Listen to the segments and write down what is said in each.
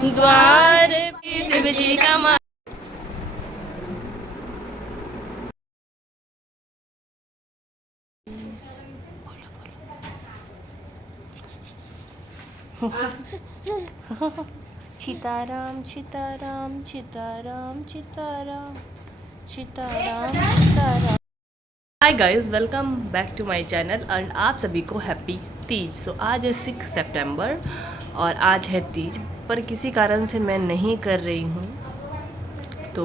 द्वार पे शिव जी का Sitaram Sitaram Sitaram Sitaram Sitaram Sitaram. Hi guys, welcome back to my channel and आप सभी को हैप्पी तीज। सो आज है 6 सितंबर और आज है तीज, पर किसी कारण से मैं नहीं कर रही हूँ। तो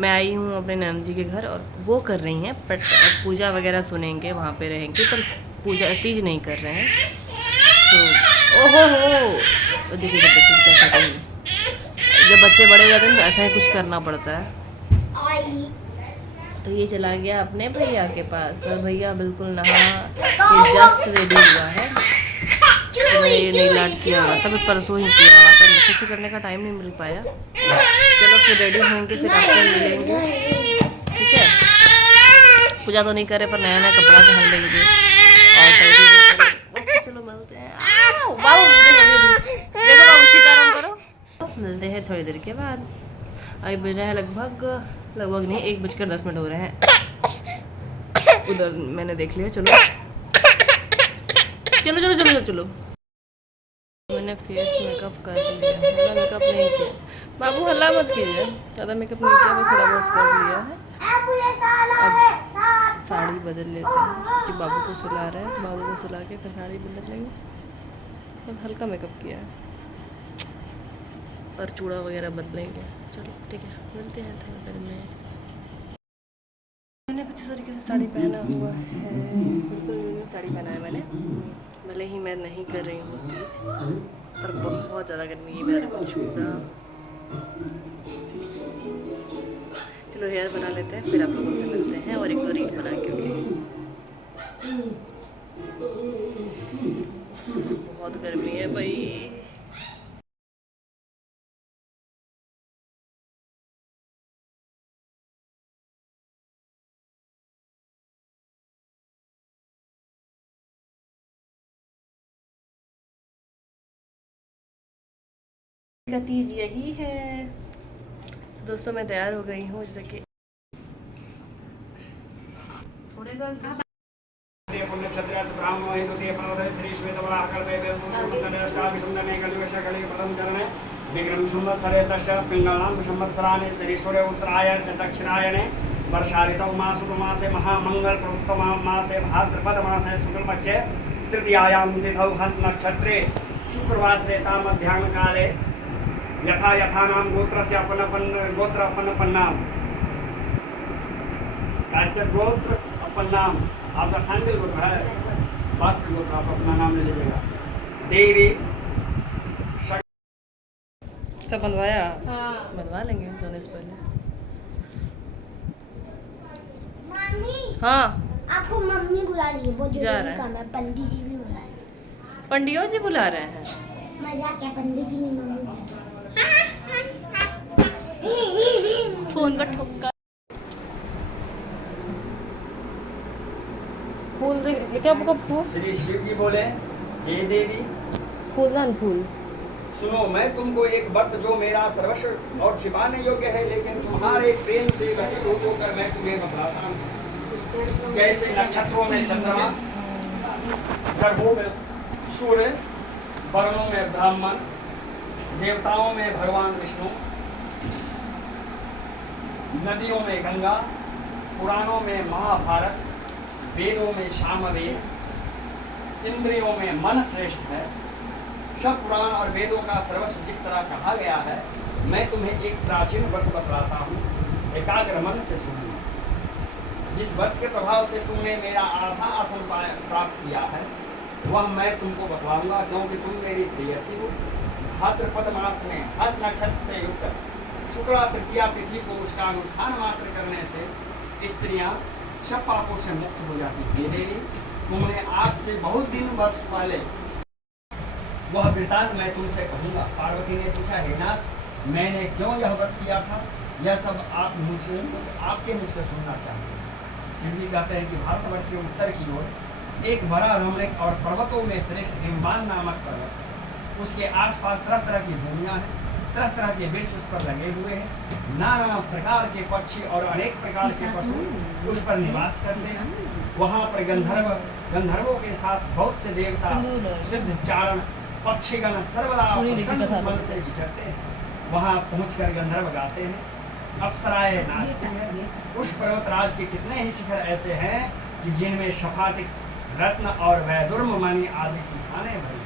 मैं आई हूँ अपने नैना जी के घर और वो कर रही हैं, बट पूजा वगैरह सुनेंगे, वहाँ पे रहेंगे, पर पूजा तीज नहीं कर रहे हैं। तो ओहो हो, देखिए कैसा करेंगे। जब बच्चे बड़े हो जाते हैं तो ऐसा ही कुछ करना पड़ता है। तो ये चला गया अपने भैया के पास और भैया बिल्कुल नहा के जस्ट रेडी हुआ है। तो मैं ये नहीं लाट किया हुआ था, मैं परसों ही किया हुआ था, कुछ करने का टाइम नहीं मिल पाया। चलो फिर रेडी होंगे, फिर आपसे मिलेंगे, ठीक है। पूजा तो नहीं करे पर नया नया कपड़ा पहन लेंगे और चलो मिलते हैं। देखो बाबू सीताराम करो। मिलते हैं थोड़ी देर के बाद। अभी बज रहे हैं लगभग नहीं 1:10 हो रहे हैं। उधर मैंने देख लिया। चलो चलो चलो चलो चलो। मैंने फेस मेकअप कर लिया, ज़्यादा मेकअप नहीं किया। बाबू हल्ला मत कीजिए, ज़्यादा मेकअप नहीं किया, बस थोड़ा बहुत कर लिया है। अब साड़ी बदल लेते हैं कि बाबू को सुला रहे हैं, बाबू को सुला के फिर साड़ी बदल लेंगे। बस हल्का मेकअप किया है और चूड़ा वगैरह बदलेंगे। चलो ठीक है, मिलते हैं थोड़ी देर में। मैंने कुछ इस तरीके से साड़ी पहना हुआ है, बिल्कुल न्यू साड़ी पहना है मैंने। भले ही मैं नहीं कर रही हूँ तीज, पर बहुत ज़्यादा गर्मी है। मेरा देखो चूड़ा। चलो हेयर बना लेते हैं, फिर आप लोगों से मिलते हैं और एक दो रील बना के। बहुत गर्मी है भाई। का तीज यही है। तो दोस्तों मैं तैयार हो गई हूँ, जैसे कि थोड़े सा दक्षिणायने वर्षा ऋतौ मासे महामंगल प्रवृत्तमासे भाद्रपद मासे शुक्लपक्षे तृतीयायां तिथौ हस्त नक्षत्रे शुक्रवासरे मध्याह्न काले यथा यथा नाम गोत्रस्य गोत्र अपनपन्नाम काश्यप गोत्र अपन नाम आपका सांडिल गोत्र है, वास्तविक गोत्र आप अपना नाम ले लीजिएगा। देवी सब बनवाया। बनवा लेंगे जाने से पहले। हाँ आपको मम्मी बुला रही है, वो जा रहा है। काम है। पंडित जी भी बुला रहे हैं। पंडियों जी बुला रहे हैं। मजाक है, पंडित जी नहीं मम्मी। फोन का ठोका। फूल दे क्या फूल? श्री शिव जी बोले, हे देवी फूल सुनो, मैं तुमको एक व्रत जो मेरा सर्वस्व और छिपाने योग्य है, लेकिन तुम्हारे प्रेम से वशीभूत होकर मैं तुम्हें बतलाता हूँ। जैसे नक्षत्रों में चंद्रमा, गर्भों में सूर्य, वर्णों में ब्राह्मण, देवताओं में भगवान विष्णु, नदियों में गंगा, पुराणों में महाभारत, वेदों में सामवेद, इंद्रियों में मन श्रेष्ठ है। सब पुराण और वेदों का सर्वस्व जिस तरह कहा गया है, मैं तुम्हें एक प्राचीन व्रत बतलाता हूँ, एकाग्र मन से सुनो। जिस व्रत के प्रभाव से तुमने मेरा आधा आसन प्राप्त किया है, वह मैं तुमको बतलाऊंगा, क्योंकि तुम मेरी प्रेयसी हो। भाद्रपद मास में हस्त नक्षत्र से युक्त शुक्ला तृतीया तिथि को उसका अनुष्ठान मात्र करने से स्त्रियां सब पापों से मुक्त हो जाती है। देवी, तुमने आज से बहुत दिन वर्ष पहले वह वृतांत मैं तुमसे कहूँगा। पार्वती ने पूछा, हे नाथ, मैंने क्यों यह व्रत किया था, यह सब आप मुझसे आपके मुख से सुनना चाहते हैं। शिव जी कहते हैं कि भारतवर्ष के उत्तर की ओर एक बड़ा रमणीक और पर्वतों में श्रेष्ठ हिमवान नामक पर्वत, उसके आसपास तरह तरह की भूमियाँ हैं। तरह तरह के वृक्ष उस पर लगे हुए हैं, नाना प्रकार के पक्षी और अनेक प्रकार के पशु उस पर निवास करते हैं। वहाँ पर गंधर्वों के साथ बहुत से देवता, सिद्ध चारण, पक्षीगण सर्वदा प्रसन्न मन से विचरते हैं। वहाँ पहुंचकर गंधर्व गाते हैं, अप्सराएं नाचती हैं। उस पर्वतराज के कितने ही शिखर ऐसे हैं कि जिनमें सफाटिक, रत्न और वैदुर्म मणि आदि की खाने भरी।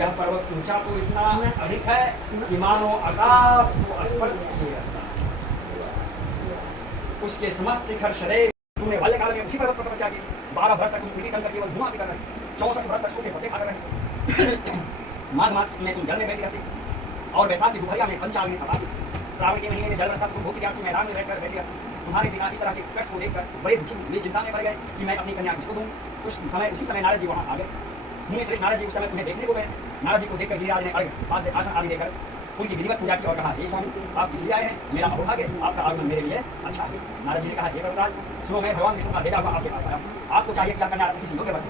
यह पर्वत ऊंचा तो इतना अधिक है कि मानो आकाश को स्पर्श किए रहता है। उसके समस्त शिखर शरीर तुमने बाल्यकाल में उसी पर्वत पर तपस्या की थी। 12 वर्ष तक तुम उल्टी कर केवल धुआं पीकर रहे, 64 वर्ष तक सूखे पत्ते खाकर रहे। माघ मास में तुम जल में बैठी रहती और वैशाख की दोपहरिया में पंचाग्नि तपाती थी। श्रावण के महीने में जल बरसता, तुम भूख प्यास से मैदान में बैठकर बैठी रहती। तुम्हारे पिता इस तरह के कष्ट को देखकर बड़े दुखी हुए, चिंता में पड़ गए कि मैं अपनी कन्या किसको दूं। उसी समय नारद जी वहाँ आ गए। मुनि श्रेष्ठ नारद जी उस समय तुम्हें देखने को गए थे। नारद जी को देखकर गिरिराज ने अर्घ्य आसन आदि देकर उनकी विधिवत पूजा की और कहा, हे स्वामी, आप किस लिए आए हैं? मेरा अहोभाग्य, आपका आगमन मेरे लिए अच्छा है। नारद जी ने कहा, हे पर्वतराज, सुनो, मैं भगवान विष्णु का भेजा हुआ आपके पास आया। आपको चाहिए कि आपका नारद किसी योग्य वर हो।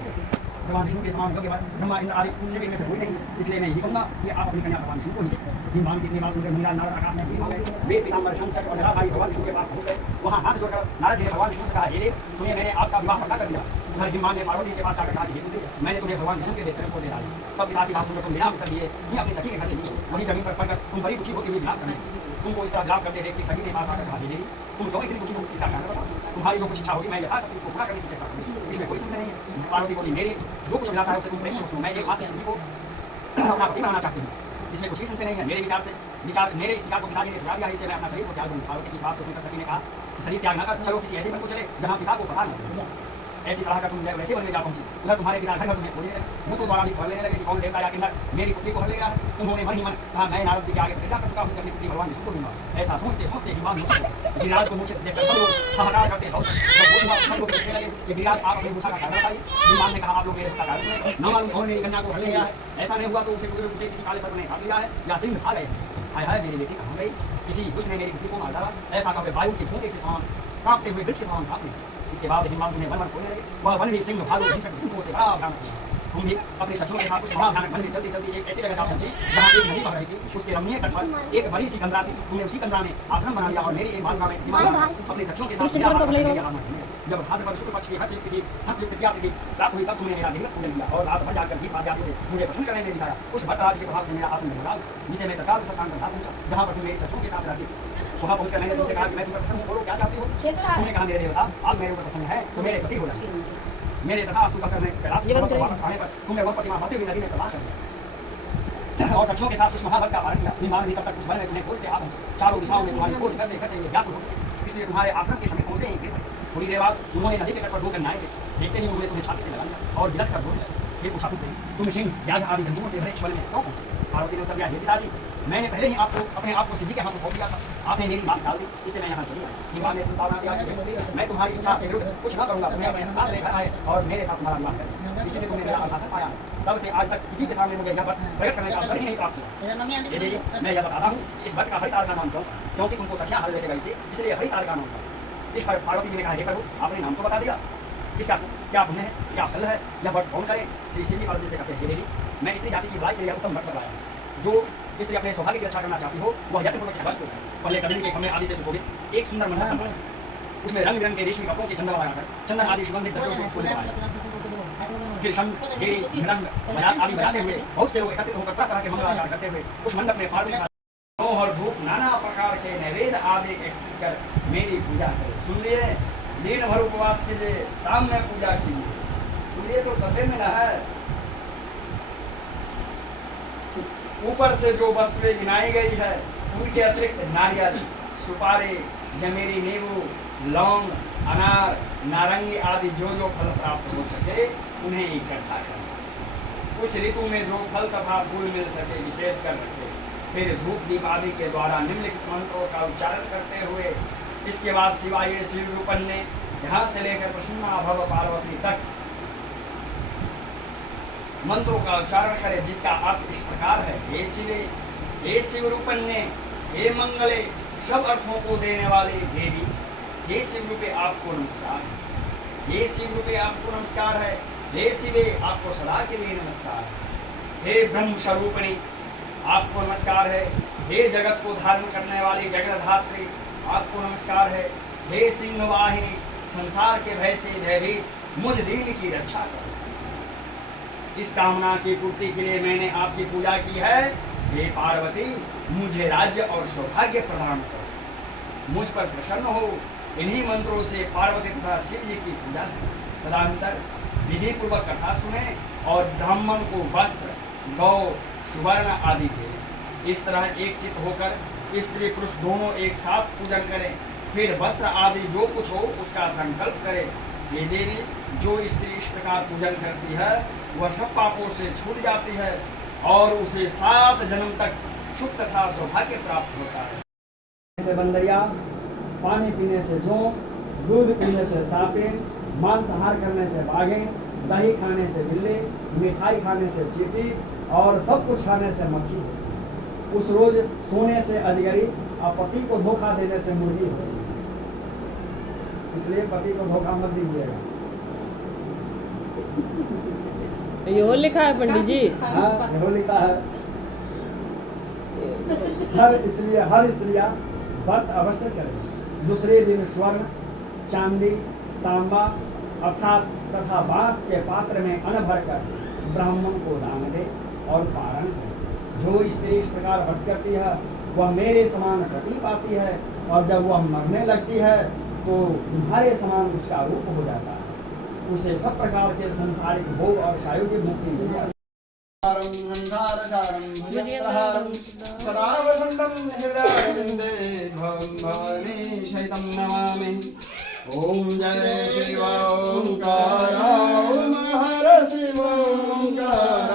भगवान विष्णु के समान योग्य वर ब्रह्मा, इंद्र आदि शिव इनमें से कोई नहीं, इसलिए मैं यही कहूँगा कि आप अपनी कन्या भगवान विष्णु को ही दें। हिमवान की इतनी बात सुनकर मुनिराज नारद आकाश में गिर हो गए। वे पीताम्बर, शंख, चक्र और भाई भगवान विष्णु के पास पहुंच गए। वहाँ हाथ जोड़कर नारद जी ने भगवान विष्णु से कहा, हे देव, सुनिए, मैंने आपका विवाह पक्का कर दिया। उधर हिमवान ने पार्वती के पास जाकर कहा, हे पुत्री, मैंने तुम्हें भगवान विष्णु के देवता को दे डाली। तब पिता की बात सुनकर तुम विलाप कर लिए, ये अपनी सखी के घर चली। वहीं जमीन पर पड़कर तुम बड़ी दुखी होती हुई विलाप करने। तुमको इस तरह विलाप करते देख सखी के पास आकर कहा, हे देवी, तुम क्यों इतनी दुखी हो? इसका कारण बताओ। तुम्हारी जो कुछ इच्छा होगी मैं यथाशक्ति उसको पूरा करने की चेष्टा करूँगी, इसमें कोई संशय नहीं है। पार्वती बोली, मेरी जो कुछ अभिलाषा है उसे तुम पूरी करो। मैं एक आपकी सखी को अपना पति बनाना चाहती हूँ, इसमें कुछ भी संशय नहीं है। मेरे इस विचार को पिताजी ने छुड़ा दिया, इसलिए मैं अपना शरीर को त्याग दूँ। पार्वती की बात को सुनकर सखी ने कहा, शरीर त्याग न कर, चलो किसी ऐसे वन को चले जहाँ पिता को पता न चले। ऐसी सलाह कर तुम वैसे वन में जा पहुंची। उधर तुम्हारे पिता घर तुम्हें खोजने लगे। मुझको द्वारा भी खबर लेने लगे कि कौन देवता या किन्नर मेरी पुत्री को हर ले गया है। उन्होंने मन ही मन कहा, मैं नारद जी के आगे प्रतिज्ञा कर चुका हूँ कि अपनी पुत्री भगवान विष्णु को दूंगा। ऐसा सोचते सोचते हिमवान गिरिराज को मूर्छित देखकर सब लोग हाहाकार करते बहुत सब लोग देखने लगे कि गिरिराज आप अपनी मूर्छा का कारण बताइए। हिमवान ने कहा, आप लोग मेरे का कारण सुने, न मालूम कौन मेरी कन्या को हर ले गया है। ऐसा नहीं हुआ तो उसे किसी काले सर्प ने खा लिया है या सिंह खा गए। हाय हाय, मेरी बेटी कहाँ गई? किसी दुष्ट ने मेरी पुत्री को मार डाला। ऐसा कहकर वायु के झोंके के समान कांपते हुए वृक्ष के समान कांपने। इसके बाद हिमवान उन्हें वन खोलने लगे। वह वन भी सिंह भालू हिंसक जंतुओं से बड़ा भयानक था। तुम भी अपनी सखियों के साथ उस महाभयानक वन में चलती चलती एक ऐसी जगह पहुंची जहाँ एक नदी बह रही थी। उसके रमणीय तट पर एक बड़ी सी गंगा थी। तुमने उसी गंगा में आश्रम बना लिया और मेरी एक बालका में अपनी सखियों के साथ जब भाद्रपद शुक्ल पक्ष की हंसयुक्त तिथि रात हुई, तब तुमने मेरा निरंतर पूजन किया और रात भर जाकर गीत वाद्य से मुझे प्रसन्न करने में दिखाया। उस भट्टराज के प्रभाव से मेरा आसन लगा, जिसे मैं तत्काल उस स्थान पर पहुंचा जहाँ पर तुम मेरी सखियों के साथ रहती। वहाँ पहुंचकर मैंने तुमसे कहा कि मैं तुम पर प्रसन्न हूँ, बोलो क्या चाहती हो? तुमने कहा, मेरे देवता, आप मेरे ऊपर प्रसन्न है तो मेरे पति हो जाए। मेरे तथास्तु कहकर मैं कैलाश से वापस आने पर तुमने वह प्रतिमा बहती हुई नदी में प्रवाह कर दिया और सखियों के साथ उस महाभक्त का पारण किया। हिमवान भी तब तक उस वन में तुम्हें खोजते आ पहुंचे। चारों दिशाओं में तुम्हारी खोज करते करते ये व्याकुल हो चुके, इसलिए तुम्हारे आश्रम के समय पहुंचते ही गिर पड़े। थोड़ी देर बाद उन्होंने नदी के तट पर दो कन्याएं देखी। देखते ही उन्होंने तुम्हें छाती से लगा लिया और गिरफ्त कर बोले लगे, हे पूछा पुत्री, तुम सिंह, व्याघ्र आदि जंतुओं से भरे इस वन में क्यों पहुंचे? पार्वती ने उत्तर दिया, हे पिताजी, मैंने पहले ही अपने आप को सिद्धि के हाथों सौंप दिया था। आपने मेरी बात टाल दी, इससे मैं यहाँ चली आई। हिमवान ने संतावना दिया कि मैं तुम्हारी इच्छा के विरुद्ध कुछ न करूँगा। तुम्हें अपने साथ लेकर आए और मेरे साथ तुम्हारा विवाह करें, इसी से तुमने मेरा आभासन पाया। तब से आज तक किसी के सामने मुझे यह बात प्रकट करने का अवसर ही नहीं प्राप्त हुआ। मैं यह बताता हूँ, इस वक्त का हरिताल का नाम क्यों? क्योंकि तुमको सखियाँ हर लेके गई थी, इसलिए हरिताल का नाम था। इस पर पार्वती जी ने कहा, हे प्रभु, आपने नाम तो बता दिया, इसका क्या पुण्य है, क्या फल है, यह व्रत कौन करे? श्री शिव जी पार्वती से कहते हैं, हे देवी, मैं स्त्री जाति की बुराई के लिए उत्तम व्रत बताया। जो स्त्री अपने सौभाग्य की रक्षा करना चाहती हो, वह यत्नपूर्वक इस व्रत को पहले कदली के खम्भे आदि से सुशोभित एक सुंदर मंडप बनाए, उसमें रंग बिरंगे रेशमी कपड़ों के चंदन लगाकर चंदन आदि सुगंधित द्रव्यों से उसको लगाया। फिर शंख, गेरी, मृदंग आदि बजाते हुए बहुत से लोग एकत्रित होकर तरह तरह के मंगलाचार करते हुए उस मंडप में पार्वती और धूप नाना प्रकार के नैवेद्य आदि एकत्रित कर मेरी पूजा करें। सुन लिए, दिन भर उपवास कीजिए, शाम में पूजा कीजिए। सुनिए तो कथे में न है, ऊपर से जो वस्तुएं गिनाई गई है उनके अतिरिक्त नारियल, सुपारी, जमेरी, नींबू, लौंग, अनार, नारंगी आदि जो फल प्राप्त हो सके उन्हें इकट्ठा करें। उस ऋतु में जो फल तथा फूल मिल सके विशेष कर रखें। फिर धूप दीप आदि के द्वारा निम्नलिखित मंत्रों का उच्चारण करते हुए इसके बाद शिवाय शिव रूपन ने यहाँ से लेकर प्रसन्ना भव पार्वती तक मंत्रों का उच्चारण करें, जिसका अर्थ इस प्रकार है, हे शिवे, हे शिव रूपन ने, हे मंगले, सब अर्थों को देने वाले देवी, हे शिव रूपे आपको नमस्कार है। हे शिव रूपे आपको नमस्कार है। हे शिवे, आपको सदा के लिए नमस्कार है। हे ब्रह्म स्वरूपणी, आपको नमस्कार है। हे जगत को धारण करने वाली जगतधात्री, आपको नमस्कार है। हे सिंह वाहिनी, संसार के भय से भयभीत मुझ दीन की रक्षा कर। इस कामना की पूर्ति के लिए मैंने आपकी पूजा की है। हे पार्वती, मुझे राज्य और सौभाग्य प्रदान करो, मुझ पर प्रसन्न हो। इन्हीं मंत्रों से पार्वती तथा शिव जी की पूजा करें। तदनंतर विधि पूर्वक कथा सुने और ब्राह्मण को वस्त्र, गौ, सुवर्ण आदि दें। इस तरह एक चित्त होकर स्त्री पुरुष दोनों एक साथ पूजन करें। फिर वस्त्र आदि जो कुछ हो उसका संकल्प करें। हे देवी, जो स्त्री इस प्रकार पूजन करती है वह सब पापों से छूट जाती है और उसे 7 जन्म तक सुख तथा सौभाग्य प्राप्त होता है। से बंदरिया, पानी पीने से जोंक, दूध पीने से सांपें, मांसाहार करने से बाघें, दही खाने से बिल्ली, मिठाई खाने से चींटी और सब कुछ खाने से मक्खी। उस रोज सोने से अजगरी और पति को धोखा देने से मुर्गी होगी। इसलिए पति को धोखा मत दीजिएगा। यो लिखा है पंडित जी। हाँ, यो लिखा है। हर स्त्रियां व्रत अवश्य करें। दूसरे दिन स्वर्ण, चांदी, तांबा अर्थात तथा बांस के पात्र में अन्न भरकर ब्राह्मण को दान दे और पारण करे। जो स्त्री इस प्रकार व्रत करती है वह मेरे समान गति पाती है और जब वह मरने लगती है तो तुम्हारे समान उसका रूप हो जाता है। उसे सब प्रकार के संसारिक भोग और शारीरिक मुक्ति मिल जाती है। ओम जय शिव ओंकार, ओम हर शिव ओंकार,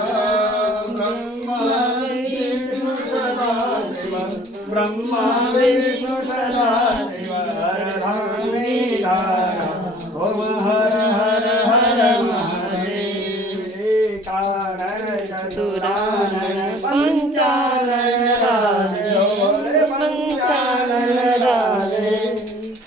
ब्रह्मा विष्णु सदा शिव, ओम हर हर हर महादेव। चतुरानन पंचानन राजे, पंचानन राजे,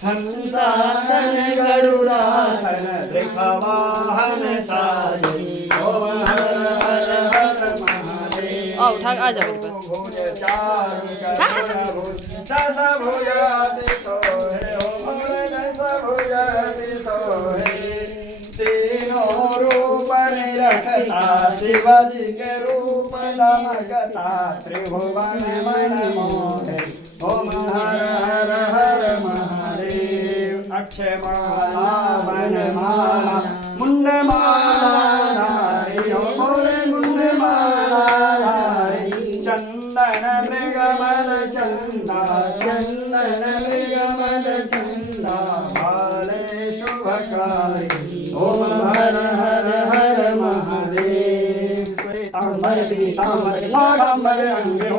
हंसासन गरुड़ासन वृषवाहन साजे। ओम हर हर हर महादेव। आओ उठा आ जाओ मेरे पास। दस भुजाति सोहे, ओम दस भुजाति सोहे। तीनों रूप निरखता शिवजी के रूप दमकता, त्रिभुवन मन मोहे। ओम हर हर हर महादेव। अक्षय माला वनमाला मुंड माला, बोले मुंड माला, चंदन मृगमल चंदा, चंदन मृगमल चंदा, बाले शुभकारी। ओम हर हर हर महादेव। श्वेतांबर पीतांबर लागांबर अंगे,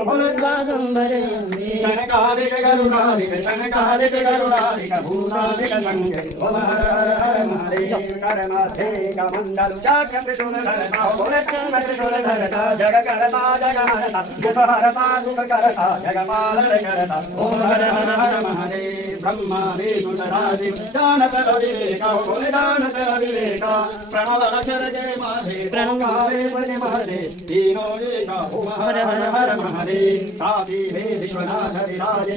लागांबर अंगे, शनकादिक गरुडादिक, शनकादिक गरुडादिक, भूतादिक संगे। ओम हर हर हर महादेव। करनाथे का मंडल चाक्र त्रिशूल धरता, बोले चंद्र त्रिशूल धरता, जग करता जग हरता, सुख हरता सुख करता, जग पालन करता। ओम हर हर हर महादेव। ब्रह्मा विष्णु सदा शिव, जानत अविवेका, बोले जानत अविवेका, प्रणव अक्षर जय महादेव, प्रणवावेश्वर महादेव, तीनों एका। ओम हर हर हर महादेव। काशी में विश्वनाथ विराजे,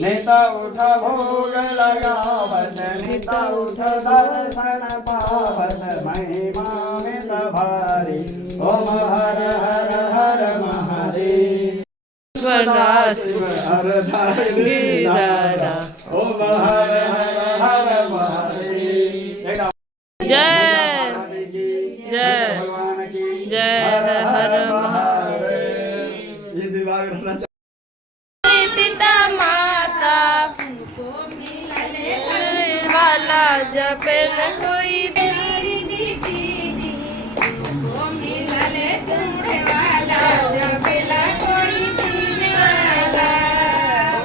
नेता उठ भोग लगावत, नेता उठ दर्शन पावत, महिमा में सभारी। ओम हर हर हर महादेव। शिव हर गिरधारा, ओम हर हर हर महादेव। जय जय भगवान की जय हर महादेव। ये दिमाग रहना चाहिए। सीता माता वाला जपल कोई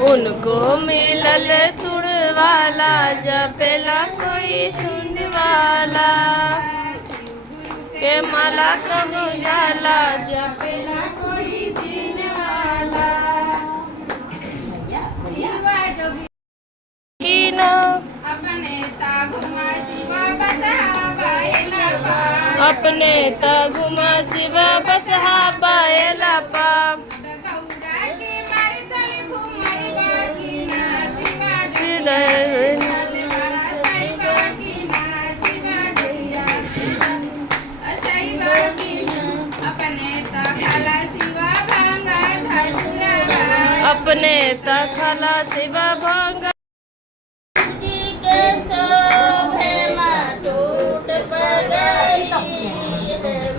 उनको मिलल सुन वाला, जपेला कोई सुन वाला, के माला कहूँ जाला, जपेला कोई दिन वाला। की ना अपने तागुमा शिवा बसहा बायल अपने सखला शिव भंग के शोभे माटूट पगड़ी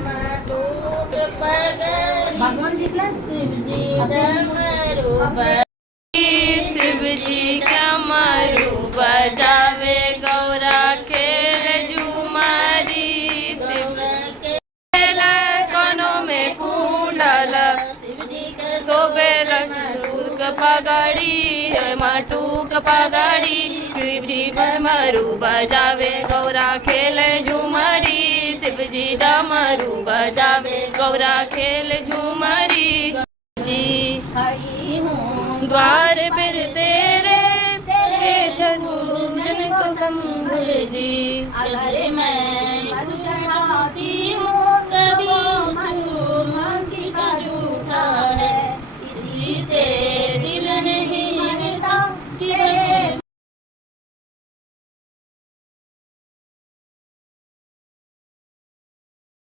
माटूट पगड़ी भगवान जी का शिवजी डमरू शिवजी क्या मरु बजावे गौरा खेल झूमरी शिव कानों में कुंडल शिवजी के शोभे मटूक पगड़ी मटूक पगड़ी शिवजी डमरू बजावे गौरा खेल झूमरी शिवजी डमरू बजावे गौरा खेल झूमरी जी खड़ी हूँ द्वार पर तेरे जन को संभल जी अगर मैं कुछ चाहती हूँ